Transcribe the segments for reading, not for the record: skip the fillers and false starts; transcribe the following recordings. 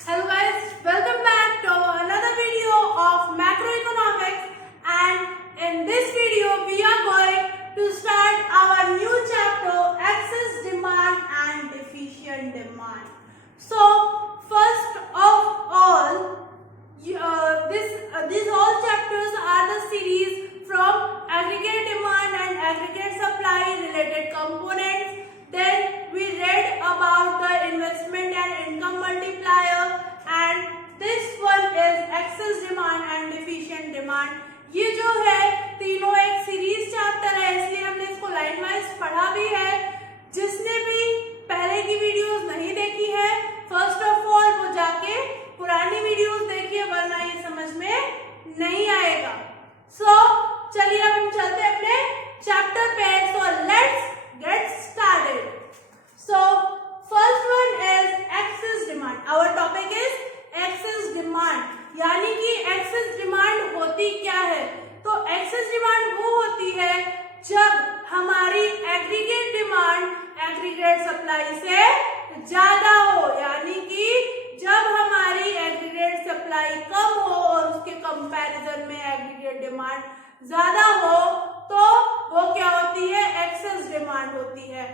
Hello guys, welcome back to another video of macroeconomics, and in this video we are going to start our new chapter, excess demand and deficient demand. So first of all, these all chapters are the series from aggregate demand and aggregate supply related components. Then we read about the investment and income multiplier, and this one is excess demand and deficient demand. ये जो है तीनों एक series chapter है, इसलिए हमने इसको line wise पढ़ा भी है. जिसने भी पहले की वीडियोस नहीं देखी है, फर्स्ट ऑफ ऑल वो जाके पुरानी वीडियोस देखिए, वरना ये समझ में नहीं आएगा. चलिए अब हम चलते हैं अपने चैप्टर पे. Let's get started. So first one is excess demand. Our topic is excess demand. यानी कि excess demand होती क्या है? तो excess demand वो होती है जब हमारी aggregate demand aggregate supply से ज्यादा हो, यानी कि जब हमारी aggregate supply कम हो और उसके कंपैरिजन में aggregate demand ज्यादा हो, तो वो क्या होती है? एक्सेस डिमांड होती है.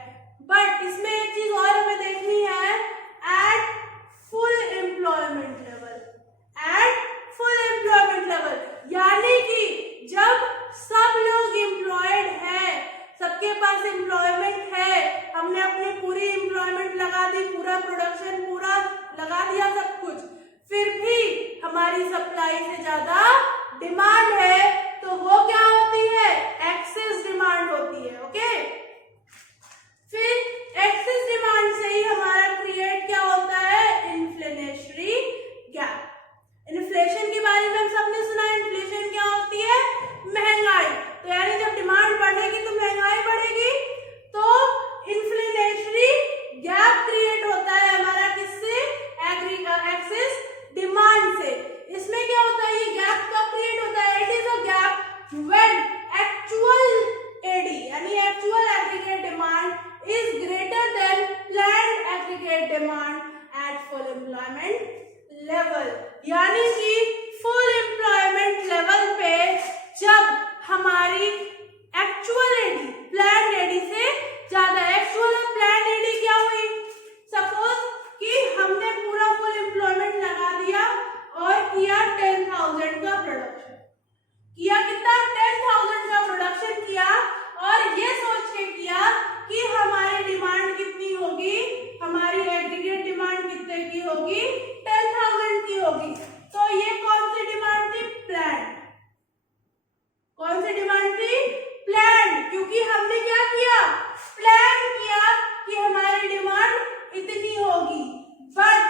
बट इसमें एक चीज और हमें देखनी है, at full employment level. At full employment level यानी कि जब सब लोग एम्प्लॉयड हैं, सबके पास एम्प्लॉयमेंट है, हमने अपनी पूरी एम्प्लॉयमेंट लगा दी, पूरा प्रोडक्शन पूरा लगा दिया, सब कुछ, फिर भी हमारी सप्लाई से ज्यादा डिमांड है, तो वो क्या होती है? एक्सेस डिमांड होती है. ओके, फिर एक्सेस डिमांड से ही हमारा क्रिएट क्या होता है? Inflationary gap. इन्फ्लेशन के बारे में सबने सुना. इन्फ्लेशन क्या होती है? महंगाई. तो यानी जब डिमांड बढ़ेगी तो महंगाई बढ़ेगी, तो इन्फ्लेशनरी गैप क्रिएट होता है हमारा. किससे? एक्सेस डिमांड से. इसमें क्या होता है? ये गैप कब क्रिएट होता है? It is a gap when actual AD यानी actual aggregate demand is greater than planned aggregate demand at full employment level. यानी कि full employment level पे जब हमारी actual AD planned AD से ज्यादा. actual और planned AD क्या हुई? सपोज कि हमने पूरा full employment लगा दिया और किया 10,000 का प्रोडक्शन. किया कितना? 10,000 का प्रोडक्शन किया, और ये सोच के किया कि हमारी डिमांड कितनी होगी, हमारी एग्रीगेट डिमांड कितने की होगी? 10,000 की होगी. तो ये कौन सी डिमांड थी? प्लान. कौन सी डिमांड थी? प्लान. क्योंकि हमने क्या किया? प्लान किया कि हमारी डिमांड इतनी होगी, बट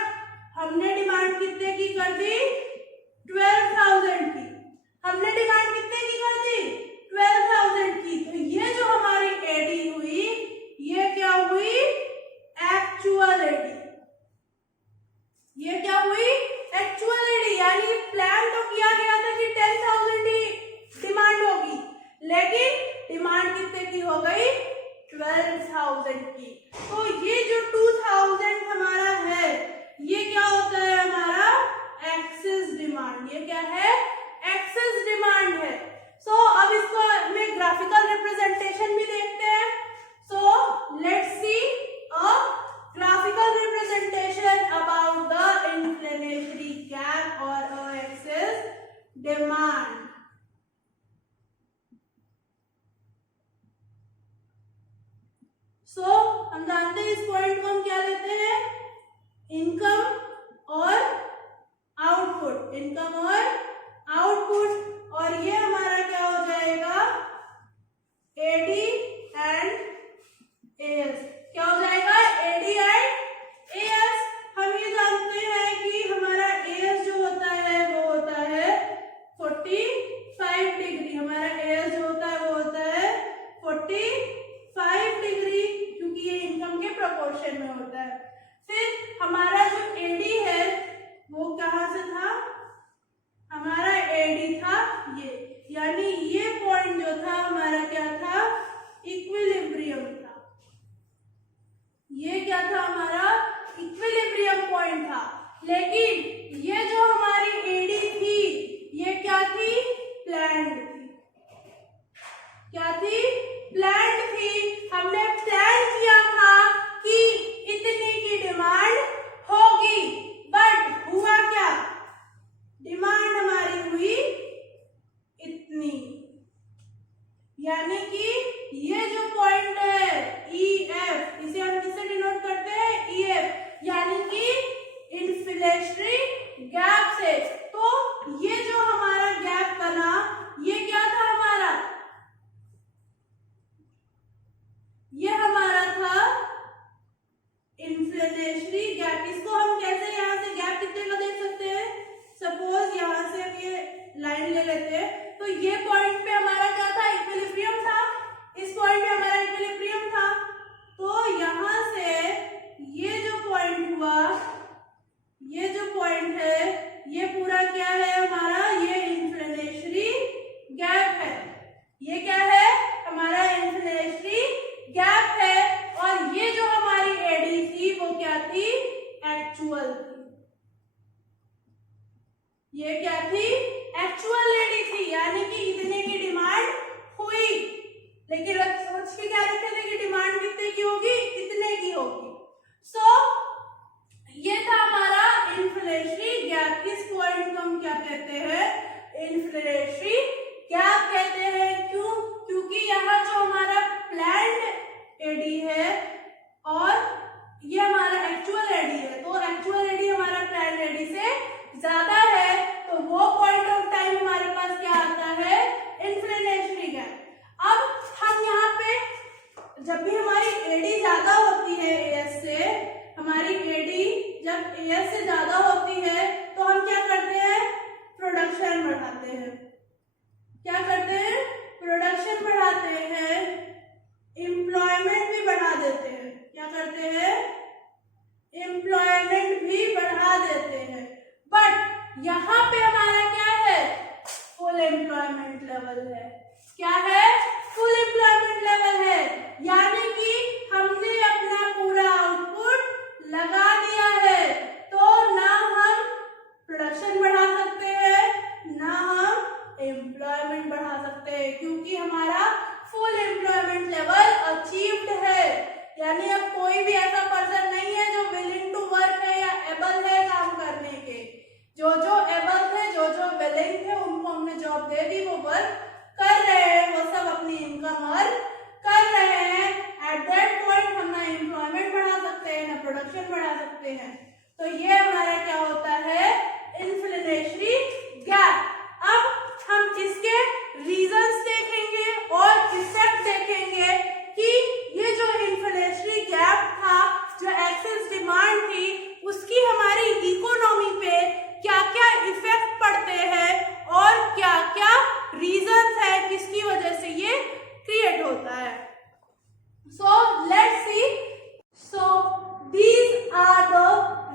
हमने डिमांड कितने की कर दी? 12,000 की. हमने डिमांड कितने की कर दी? 12,000 की. तो ये जो हमारी एडी हुई, ये क्या हुई? Actual AD. ये क्या हुई? Actual AD. यानी प्लान तो किया गया था कि 10,000 की डिमांड होगी, लेकिन डिमांड कितने की हो गई? 12,000 की. तो ये जो 2,000 हमारा है, ये क्या होता है? हमारा एक्सेस डिमांड. ये क्या है? एक्सेस डिमांड है. अब इसको में ग्राफिकल रिप्रेजेंटेशन भी देखते हैं. Let's see a graphical representation about the inflationary gap और एक्सेस डिमांड. हम जानते हैं इस पॉइंट को हम क्या लेते हैं? इनकम और आउटपुट. इनकम और आउटपुट. और ये हमारा क्या हो जाएगा? AD and AS. क्या हो जाएगा? AD and AS. हम ये जानते हैं कि हमारा एएस जो होता है वो होता है 45 डिग्री. हमारा एएस जो होता है वो होता है 45 डिग्री, क्योंकि ये इनकम के प्रोपोर्शन में होता है. फिर हमारा जो एडी है वो कहाँ से था? लेकिन ये जो हमारी एडी थी ये क्या थी, प्लान्ड थी। क्या थी, प्लान्ड थी। हमने प्लान किया था कि इतने की डिमांड होगी, बट हुआ क्या, डिमांड हमारी हुई इतनी। यानी कि ये जो पॉइंट है EF, इसे हम किससे डिनोट करते हैं, EF, यानी कि इन्फ्लेशनरी गैप से। तो ये जो हमारा गैप बना ये क्या था हमारा, ये हमारा था इन्फ्लेशनरी गैप। इसको हम कैसे, यहाँ से गैप कितने का देख सकते हैं, सपोज यहाँ से हम ये लाइन ले लेते हैं, तो ये पॉइंट पे हमारा क्या था, इक्विलिब्रियम था, इस पॉइंट पे हमारा इक्विलिब्रियम था। तो यहाँ से ये जो पॉइंट हुआ, ये जो पॉइंट है ये पूरा क्या है हमारा, ये इन्फ्लेशनरी गैप है। ये क्या है हमारा, इन्फ्लेशनरी गैप है। और ये जो हमारी एडी थी वो क्या थी, एक्चुअल थी। ये क्या थी, एक्चुअल एडी थी, यानी कि इतने की डिमांड हुई, लेकिन सोच के क्या रखे थे कि डिमांड कितने की होगी, इतने की होगी। ये था हमारा इन्फ्लेशनरी गैप। इस पॉइंट को हम क्या कहते हैं, इन्फ्लेशनरी गैप कहते हैं। क्यों, क्योंकि यहाँ जो हमारा प्लान्ड एडी है और ये हमारा एक्चुअल एडी है, तो एक्चुअल एडी हमारा प्लान्ड एडी से ज्यादा है, तो वो पॉइंट ऑफ टाइम हमारे पास क्या आता है, इन्फ्लेशनरी गैप। अब हम यहाँ पे जब भी हमारी एडी ज्यादा होती है एएस से, हमारी एडी जब एएस से ज्यादा होती है तो हम क्या करते हैं, प्रोडक्शन बढ़ाते हैं। क्या करते हैं, प्रोडक्शन बढ़ाते हैं, एम्प्लॉयमेंट भी बढ़ा देते हैं। क्या करते हैं, एम्प्लॉयमेंट भी बढ़ा देते हैं। बट यहाँ पे हमारा क्या है, फुल एम्प्लॉयमेंट लेवल है। क्या है, फुल एम्प्लॉयमेंट लेवल है, यानी कि हमने अपना पूरा आउटपुट लगा दिया है, तो ना हम प्रोडक्शन बढ़ा सकते हैं ना हम एम्प्लॉयमेंट बढ़ा सकते हैं, क्योंकि हमारा फुल एम्प्लॉयमेंट लेवल अचीव्ड है। यानी अब कोई भी ऐसा पर्सन नहीं है जो विलिंग टू वर्क है या एबल है काम करने के। जो एबल थे, जो विलिंग थे, उनको हमने जॉब दे दी, वो वर्क कर रहे हैं, वो सब अपनी इनकम अर्न कर रहे हैं। एट दैट पॉइंट हम ना एम्प्लॉयमेंट बढ़ा सकते हैं ना प्रोडक्शन बढ़ा सकते हैं। तो ये हमारा क्या होता है, इन्फ्लेशनरी गैप। अब हम इसके रीजंस देखेंगे और इफेक्ट देखेंगे कि ये जो इन्फ्लेशनरी गैप था, जो एक्सेस डिमांड थी, उसकी हमारी इकोनॉमी पे क्या क्या इफेक्ट पड़ते हैं और क्या क्या रीजंस है किसकी वजह से ये क्रिएट होता है। So let's see. So these are the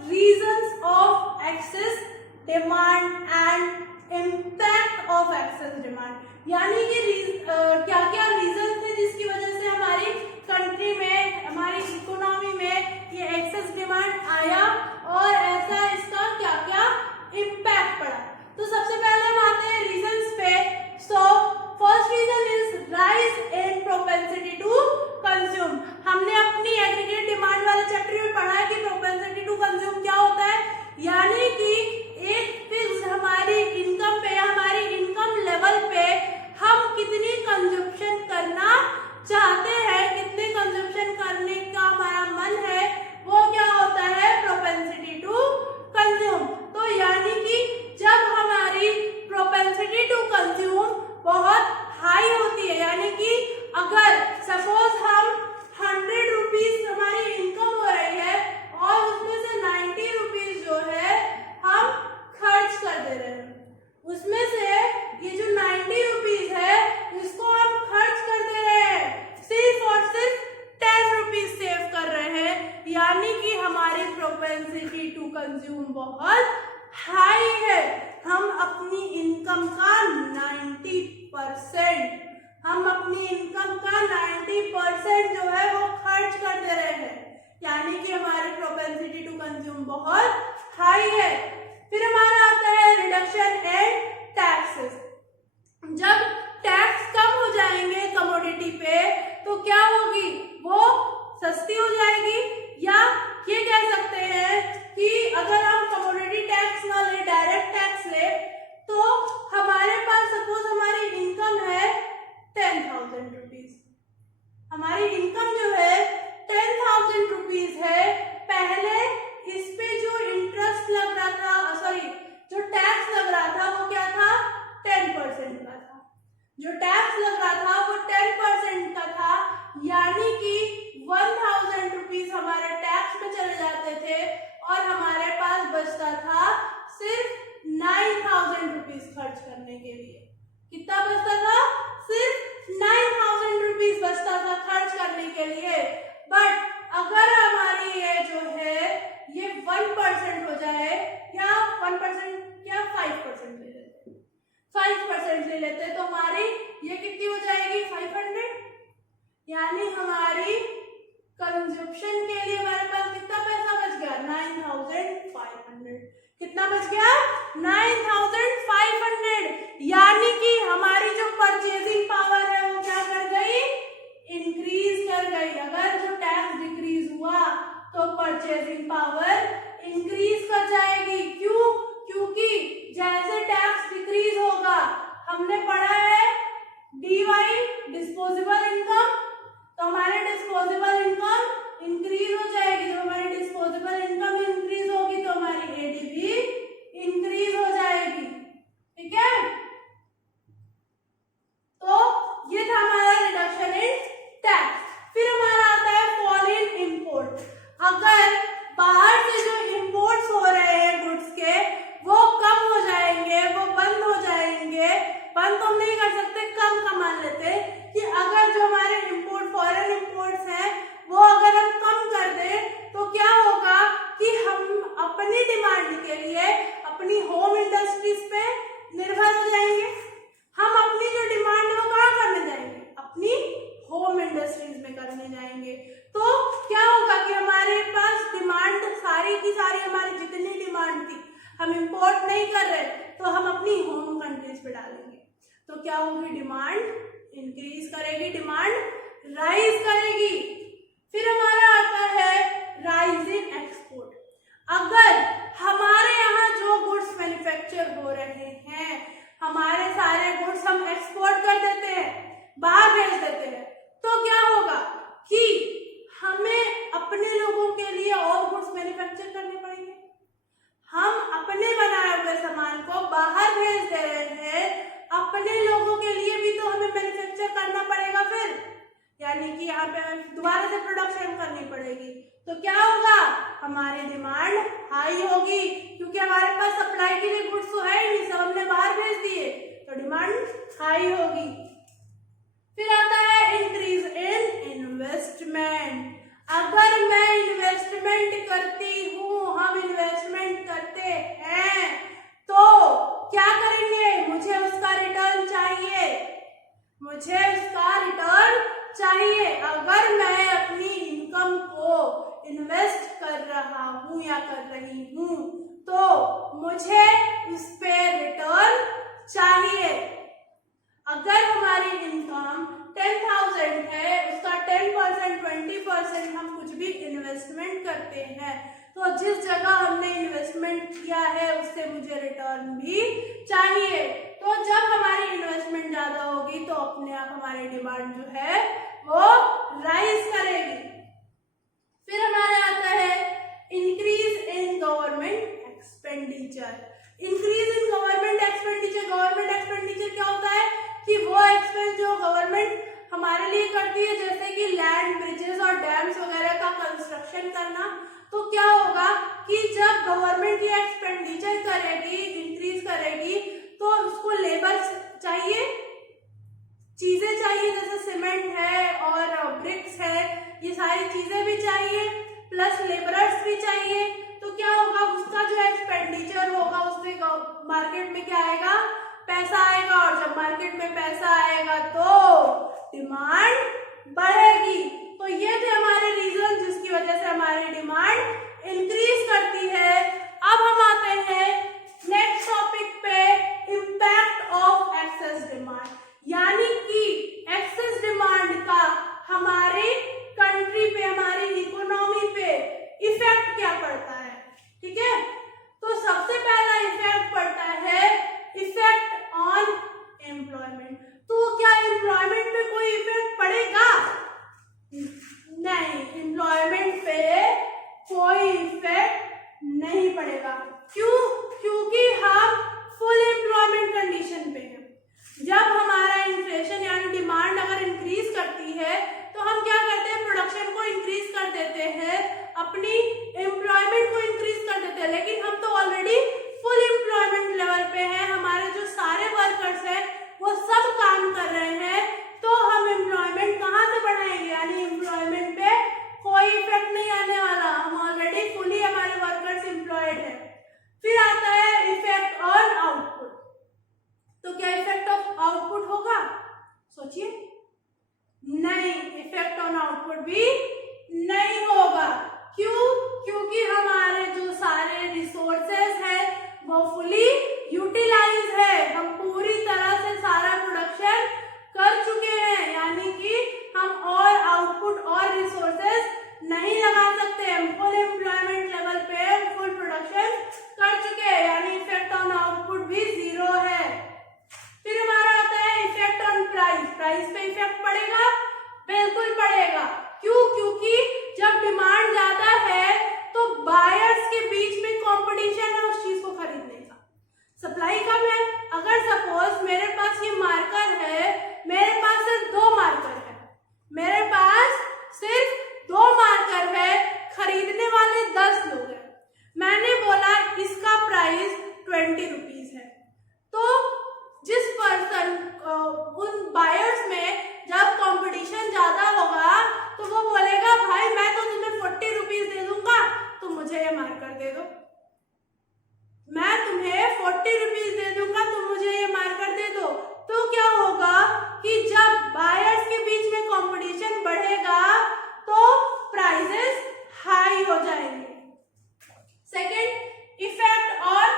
reasons of excess demand and impact of excess demand. यानी कि क्या क्या रीजन थे जिसकी वजह से हमारी कंट्री में, हमारी इकोनॉमी में ये एक्सेस डिमांड आया और ऐसा इसका क्या क्या इम्पैक्ट पड़ा। तो सबसे पहले हम आते हैं रीजंस पे। So first reason is rise in propensity to consume. हमने अपनी एग्रीगेट डिमांड वाले चैप्टर में पढ़ा है कि प्रोपेंसिटी टू कंज्यूम क्या होता है, यानी कि एक फिक्स हमारी इनकम पे, हमारी इनकम लेवल पे हम कितनी कंजप्शन करना चाहते हैं, कितने कंजप्शन करने का हमारा मन है, वो क्या होता है, प्रोपेंसिटी टू कंज्यूम। तो यानी कि जब हमारी प्रोपेंसिटी टू कंज्यूम बहुत हाई होती है, यानी कि अगर सपोज हम 100 रुपीज हमारी इनकम हो रही है और उसमें से 90 रुपीज जो है हम खर्च कर दे रहे हैं, उसमें से ये जो 90 रुपीज है इसको हम खर्च कर दे रहे हैं, सिर्फ और सिर्फ 10 रुपीज सेव कर रहे हैं, यानी कि हमारी प्रोपेंसिटी टू कंज्यूम बहुत हाई है। हम अपनी इनकम का 90%, हम अपनी इनकम का 90% जो है वो खर्च कर दे रहे हैं, यानी कि हमारी प्रोपेंसिटी टू कंज्यूम बहुत हाई है। 5% ले लेते हैं तो हमारी ये कितनी हो जाएगी 500, यानी हमारी कंजप्शन के लिए हमारे पास कितना पैसा बच गया 9500। कितना बच गया 9500, यानी कि हमारी जो परचेजिंग पावर है वो क्या कर गई इंक्रीज कर गई। अगर जो टैक्स डिक्रीज हुआ तो परचेजिंग पावर इंक्रीज कर जाएगी। क्यों? क्योंकि जैसे टैक्स डिक्रीज होगा, हमने पढ़ा है डीवाई डिस्पोजेबल इनकम, तो हमारे डिस्पोजेबल इनकम इंक्रीज हो जाएगी। जब हमारी डिस्पोजेबल इनकम इंक्रीज होगी तो हमारी एडी भी इंक्रीज हो जाएगी। ठीक है, तो ये था हमारा रिडक्शन इन टैक्स। फिर हमारा आता है फॉरेन इंपोर्ट। अगर बाहर से जो इंपोर्ट्स हो रहे हैं गुड्स के वो कम हो जाएंगे, वो बंद हो जाएंगे, बंद तो हम नहीं कर सकते, कम का मान लेते कि अगर जो हमारे इंपोर्ट फॉरेन इंपोर्ट्स हैं वो अगर हम कम कर दें तो क्या होगा कि हम अपनी डिमांड के लिए अपनी होम इंडस्ट्रीज पे निर्भर हो जाएंगे। हम अपनी जो डिमांड है वो कहाँ करने जाएंगे, अपनी होम इंडस्ट्रीज में करने जाएंगे। तो क्या होगा कि हमारे पास डिमांड सारी की सारी हमारी जितनी डिमांड थी हम इंपोर्ट नहीं कर रहे तो हम अपनी होम कंट्रीज पे डालेंगे, तो क्या होगी डिमांड इंक्रीज करेगी, डिमांड राइज करेगी। फिर हमारा आता है राइज इन एक्सपोर्ट। अगर हमारे यहाँ जो गुड्स मैन्युफैक्चर हो रहे हैं, हमारे सारे गुड्स हम एक्सपोर्ट कर देते हैं, बाहर भेज देते हैं, तो क्या होगा कि हमें अपने लोगों के लिए और गुड्स मैन्युफैक्चर करने पड़ेंगे। हम अपने बनाए हुए सामान को बाहर भेज दे रहे हैं, अपने लोगों के लिए भी तो हमें मैन्युफैक्चर करना पड़ेगा फिर, यानी कि यहाँ पे हमें दोबारा से प्रोडक्शन करनी पड़ेगी। तो क्या होगा हमारी डिमांड हाई होगी, क्योंकि हमारे पास सप्लाई के लिए गुड्स तो है ही नहीं, सब हमने बाहर भेज दिए, तो डिमांड हाई होगी। फिर आता है इंक्रीज इन इन्वेस्टमेंट। अगर मैं इन्वेस्टमेंट करती हूँ, हम इन्वेस्टमेंट करते हैं, तो क्या करेंगे, मुझे उसका रिटर्न चाहिए, मुझे उसका रिटर्न चाहिए। अगर मैं अपनी इनकम को इन्वेस्ट कर रहा हूँ या कर रही हूँ तो मुझे उस पे रिटर्न चाहिए। अगर हमारी इनकम 10,000 है, उसका 10% 20% हम कुछ भी इन्वेस्टमेंट करते हैं, तो जिस जगह हमने इन्वेस्टमेंट किया है उससे मुझे रिटर्न भी चाहिए। तो जब हमारी इन्वेस्टमेंट ज्यादा होगी तो अपने आप हमारी डिमांड जो है वो राइज करेगी। फिर हमारा आता है increase in government expenditure. Increase in government expenditure. Government expenditure क्या होता है कि वो एक्सपेंस जो गवर्नमेंट हमारे लिए करती है, जैसे कि लैंड, ब्रिजेस और डैम्स वगैरह का कंस्ट्रक्शन करना। तो क्या होगा कि जब गवर्नमेंट ये एक्सपेंडिचर करेगी, इंक्रीज करेगी, तो उसको लेबर चाहिए, चीजें चाहिए, जैसे सीमेंट है और ब्रिक्स है, ये सारी चीजें भी चाहिए, प्लस लेबरर्स भी चाहिए। तो क्या होगा, उसका जो एक्सपेंडिचर होगा उससे मार्केट में क्या आएगा, पैसा आएगा, और जब मार्केट में पैसा आएगा तो डिमांड बढ़ेगी। तो ये थे हमारे रीजन जिसकी वजह से हमारी डिमांड इंक्रीज करती है। अब हम आते हैं नेक्स्ट टॉपिक पे, इम्पैक्ट ऑफ एक्सेस डिमांड, यानी कि एक्सेस डिमांड का हमारे कंट्री पे, हमारी इकोनॉमी पे इफेक्ट क्या पड़ता है। ठीक है, तो सबसे पहला इफेक्ट पड़ता है इफेक्ट ऑन एम्प्लॉयमेंट। तो क्या एम्प्लॉयमेंट पे कोई इफेक्ट पड़ेगा? नहीं, एम्प्लॉयमेंट पे कोई इफेक्ट नहीं पड़ेगा। क्यों? 20 रुपीज है। तो जिस पर्सन उन बायर्स में जब कंपटीशन ज्यादा होगा तो वो बोलेगा भाई मैं तो तुम्हें 40 रुपीज दे दूंगा, तुम मुझे ये मार्कर दे दो, मैं तुम्हें 40 रुपीज दे दूंगा, तुम मुझे ये मार्कर दे दो। तो क्या होगा कि जब बायर्स के बीच में कंपटीशन बढ़ेगा तो प्राइसेस हाई हो जाएंगे। Second, effect on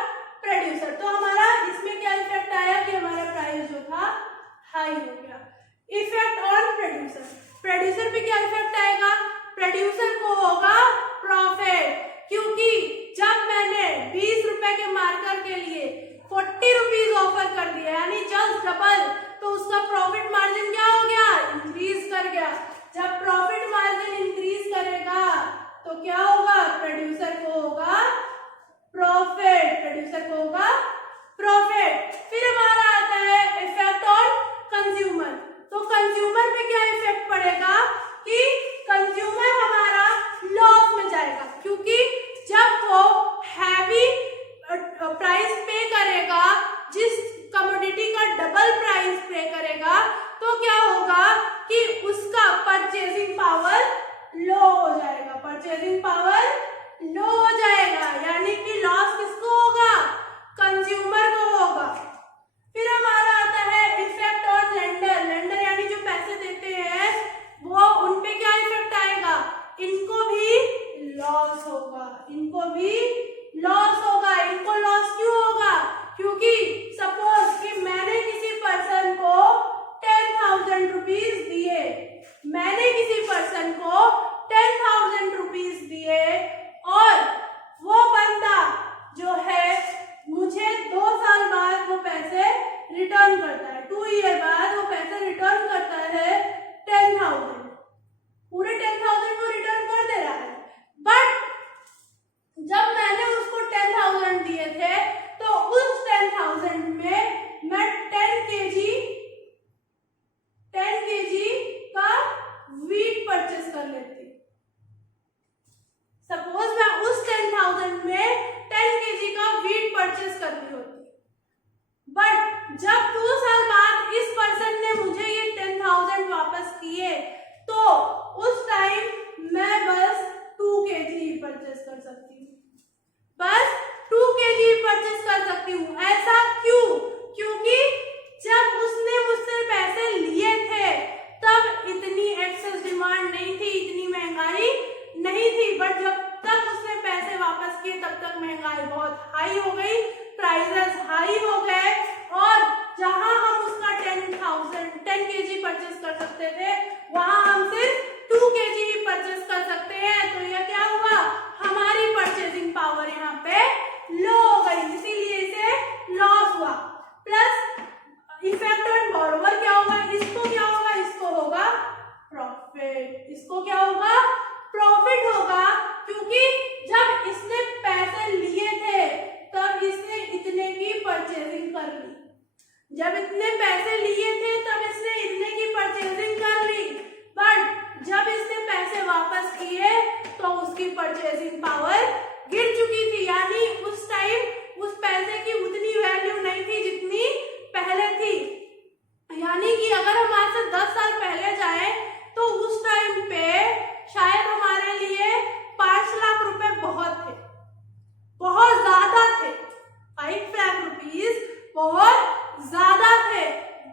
producer. तो हमारा इसमें क्या इफेक्ट आया कि हमारा प्राइस जो था हाई हो गया। इफेक्ट ऑन प्रोड्यूसर, प्रोड्यूसर पे क्या इफेक्ट आएगा? प्रोड्यूसर को होगा प्रॉफिट, क्योंकि जब मैंने 20 रुपए के मार्कर के लिए 40 रुपीज ऑफर कर दिया यानी जस्ट डबल, तो उसका प्रॉफिट मार्जिन क्या हो गया? इंक्रीज कर गया। जब प्रॉफिट मार्जिन इंक्रीज करेगा तो क्या होगा? प्रोड्यूसर को होगा प्रॉफिट, प्रोड्यूसर को होगा प्रॉफिट। फिर हमारा आता है इफेक्ट ऑन कंज्यूमर। तो कंज्यूमर पे क्या इफेक्ट पड़ेगा कि कंज्यूमर हमारा लॉस में जाएगा, क्योंकि जब वो हैवी प्राइस पे करेगा, जिस कमोडिटी का डबल प्राइस पे करेगा, तो क्या होगा कि उसका परचेजिंग पावर लो हो जाएगा, परचेजिंग पावर लो हो जाएगा, यानी कि लॉस किसको होगा? कंज्यूमर को होगा। फिर हमारा आता है इफेक्ट ऑन लेंडर। लेंडर यानी जो पैसे देते हैं वो उन पे क्या इफेक्ट आएगा? इनको भी लॉस होगा, इनको भी लॉस होगा। इनको लॉस क्यों होगा? क्योंकि सपोज कि मैंने किसी पर्सन को 10,000 रुपीज दिए, मैंने किसी पर्सन को 10,000 रुपीज दिए और वो बंदा जो है मुझे 2 साल बाद वो पैसे रिटर्न करता है, 2 ईयर बाद वो पैसे रिटर्न करता है 10,000, पूरे 10,000 वो रिटर्न कर दे रहा है। बट जब मैंने उसको 10,000 दिए थे तो उस 10,000 में मैं 10 केजी का वीट परचेस कर लेती। सपोज मैं उस 10,000 में 10 केजी का वीट परचेस कर रही होती, बट जब 2 साल बाद इस पर्सन ने मुझे ये 10,000 वापस किए तो उस टाइम मैं बस 2 केजी परचेस कर सकती हूँ, बस 2 केजी परचेस कर सकती हूँ। ऐसा क्यों? क्योंकि जब उसने मुझसे पैसे लिए थे तब इतनी एक्सेस डिमांड नहीं थी, इतनी महंगाई नहीं थी, बट जब तक उसने पैसे वापस किए तब तक महंगाई बहुत हाई हो गई, प्राइसेस हाई हो गए, और जहां हम उसका 10 केजी परचेस कर सकते थे वहां हम सिर्फ 2 केजी ही परचेस कर सकते हैं। तो यह क्या हुआ? हमारी परचेसिंग पावर यहाँ पे लो हो गई, इसीलिए इसे लॉस हुआ। प्लस इफेक्ट ऑन बॉरोवर क्या होगा? इसको क्या होगा? इसको होगा प्रॉफिट। इसको क्या होगा? प्रॉफिट होगा, क्योंकि जब इसने पैसे लिए थे तब इसने इतने की परचेजिंग कर ली, जब इतने पैसे लिए थे तब इसने इतने की परचेजिंग कर ली, बट जब इसने पैसे वापस किए तो उसकी परचेजिंग पावर गिर चुकी थी, यानी उस टाइम उस पैसे की उतनी वैल्यू नहीं थी जितनी पहले थी। यानी कि अगर हम आज से 10 साल पहले जाएं तो उस टाइम पे शायद हमारे लिए 5 लाख रुपए बहुत थे, बहुत ज्यादा थे, 5 लाख रुपीज बहुत ज्यादा थे,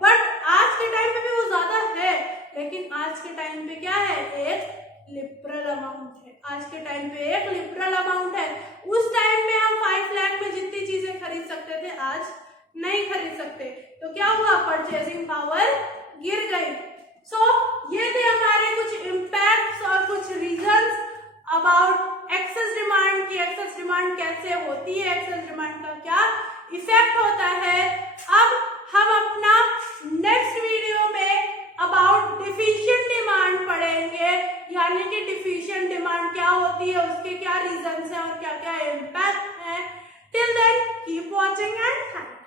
बट आज के टाइम पे भी वो ज्यादा है, लेकिन आज के टाइम पे क्या है? एक लिबरल अमाउंट है, आज के टाइम पे एक लिबरल अमाउंट है। उस टाइम पे हम 5 लाख में जितनी चीजें खरीद सकते थे आज नहीं खरीद सकते, तो क्या हुआ? परचेजिंग पावर गिर गई। सो ये थे हमारे कुछ इम्पैक्ट्स और कुछ रीजंस अबाउट एक्सेस डिमांड की, एक्सेस डिमांड कैसे होती है, एक्सेस डिमांड का क्या इफेक्ट होता है। अब हम अपना नेक्स्ट वीडियो में अबाउट डिफिशिएंट डिमांड पढ़ेंगे, यानी कि डिफिशिएंट डिमांड क्या होती है, उसके क्या रीजंस हैं और क्या क्या इम्पैक्ट है। Till then keep watching and thanks.